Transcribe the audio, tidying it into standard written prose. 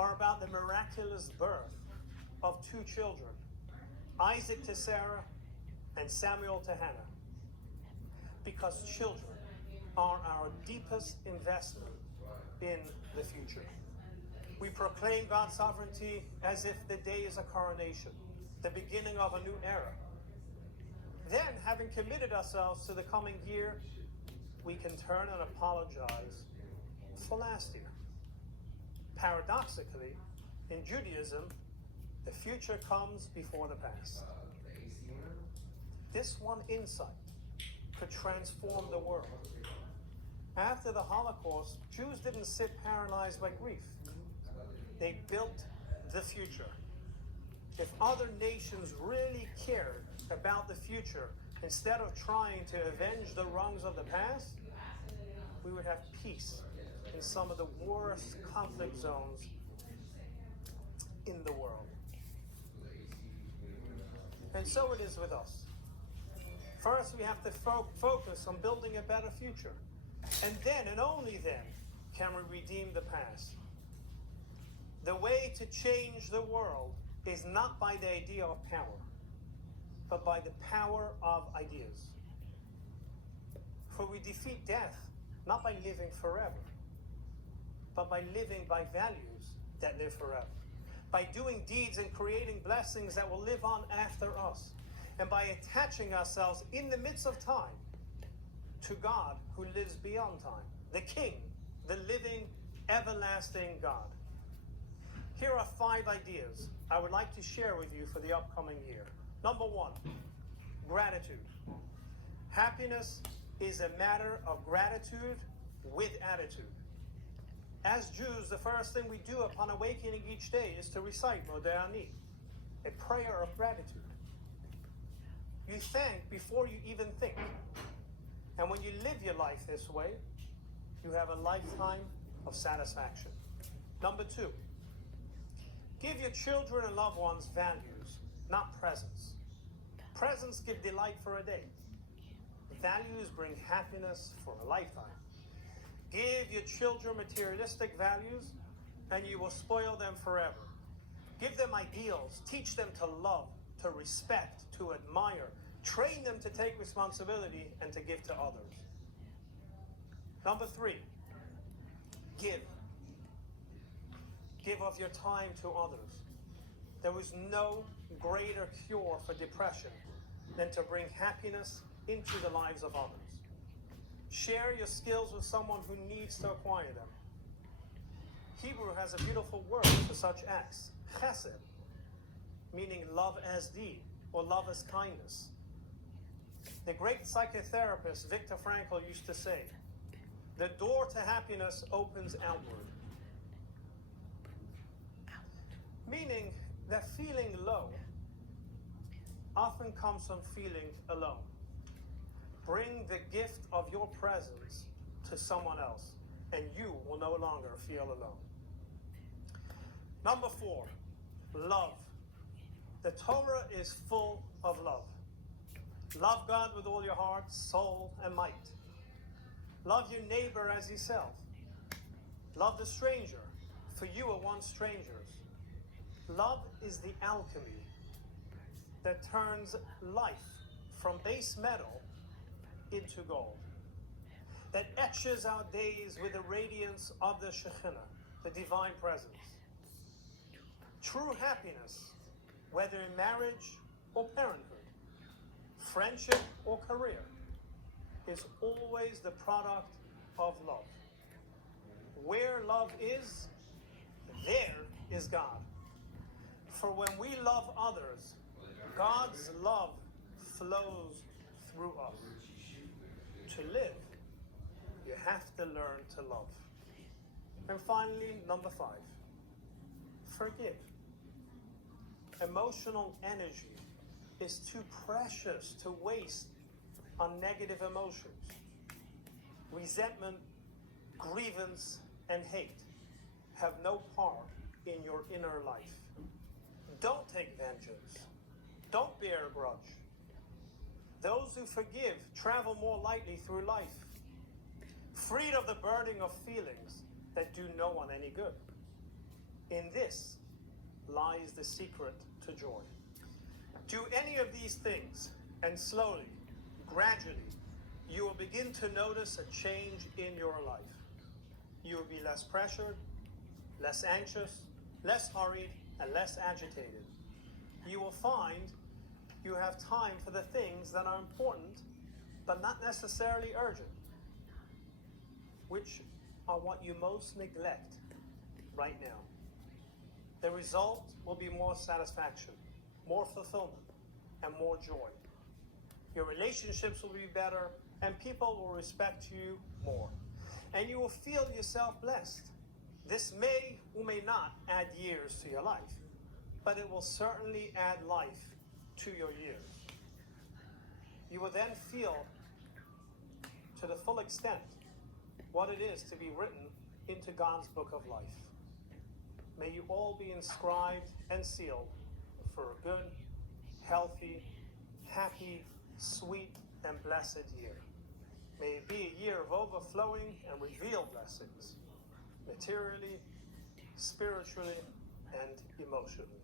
are about the miraculous birth of two children, Isaac to Sarah and Samuel to Hannah. Because children are our deepest investment in the future. We proclaim God's sovereignty as if the day is a coronation, the beginning of a new era. Then, having committed ourselves to the coming year, we can turn and apologize for last year. Paradoxically, in Judaism, the future comes before the past. This one insight could transform the world. After the Holocaust, Jews didn't sit paralyzed by grief. They built the future. If other nations really cared about the future, instead of trying to avenge the wrongs of the past, we would have peace in some of the worst conflict zones in the world. And so it is with us. First, we have to focus on building a better future. And then, and only then, can we redeem the past. The way to change the world is not by the idea of power, but by the power of ideas. For we defeat death not by living forever, but by living by values that live forever. By doing deeds and creating blessings that will live on after us. And by attaching ourselves in the midst of time to God who lives beyond time, the King, the living, everlasting God. Here are 5 ideas I would like to share with you for the upcoming year. Number 1, gratitude. Happiness is a matter of gratitude with attitude. As Jews, the first thing we do upon awakening each day is to recite Modeh Ani, a prayer of gratitude. You thank before you even think. And when you live your life this way, you have a lifetime of satisfaction. Number 2, give your children and loved ones values, not presents. Presents give delight for a day. Values bring happiness for a lifetime. Give your children materialistic values, and you will spoil them forever. Give them ideals. Teach them to love, to respect, to admire. Train them to take responsibility and to give to others. Number 3, give. Give of your time to others. There is no greater cure for depression than to bring happiness into the lives of others. Share your skills with someone who needs to acquire them. Hebrew has a beautiful word for such acts, chesed, meaning love as deed or love as kindness. The great psychotherapist Viktor Frankl used to say, the door to happiness opens outward. Meaning that feeling low often comes from feeling alone. Bring the gift of your presence to someone else, and you will no longer feel alone. Number 4, love. The Torah is full of love. Love God with all your heart, soul, and might. Love your neighbor as yourself. Love the stranger, for you were once strangers. Love is the alchemy that turns life from base metal into gold, that etches our days with the radiance of the Shekhinah, the divine presence. True happiness, whether in marriage or parenthood, friendship or career, is always the product of love. Where love is, there is God. For when we love others, God's love flows through us. To live, you have to learn to love. And finally, number 5, forgive. Emotional energy is too precious to waste on negative emotions. Resentment, grievance, and hate have no part in your inner life. Don't take vengeance. Don't bear a grudge. Those who forgive travel more lightly through life, freed of the burden of feelings that do no one any good. In this lies the secret to joy. Do any of these things, and slowly, gradually, you will begin to notice a change in your life. You will be less pressured, less anxious, less hurried, and less agitated. You will find you have time for the things that are important, but not necessarily urgent, which are what you most neglect right now. The result will be more satisfaction, more fulfillment, and more joy. Your relationships will be better, and people will respect you more. And you will feel yourself blessed. This may or may not add years to your life, but it will certainly add life to your years. You will then feel to the full extent what it is to be written into God's book of life. May you all be inscribed and sealed for a good, healthy, happy, sweet, and blessed year. May it be a year of overflowing and revealed blessings, materially, spiritually, and emotionally.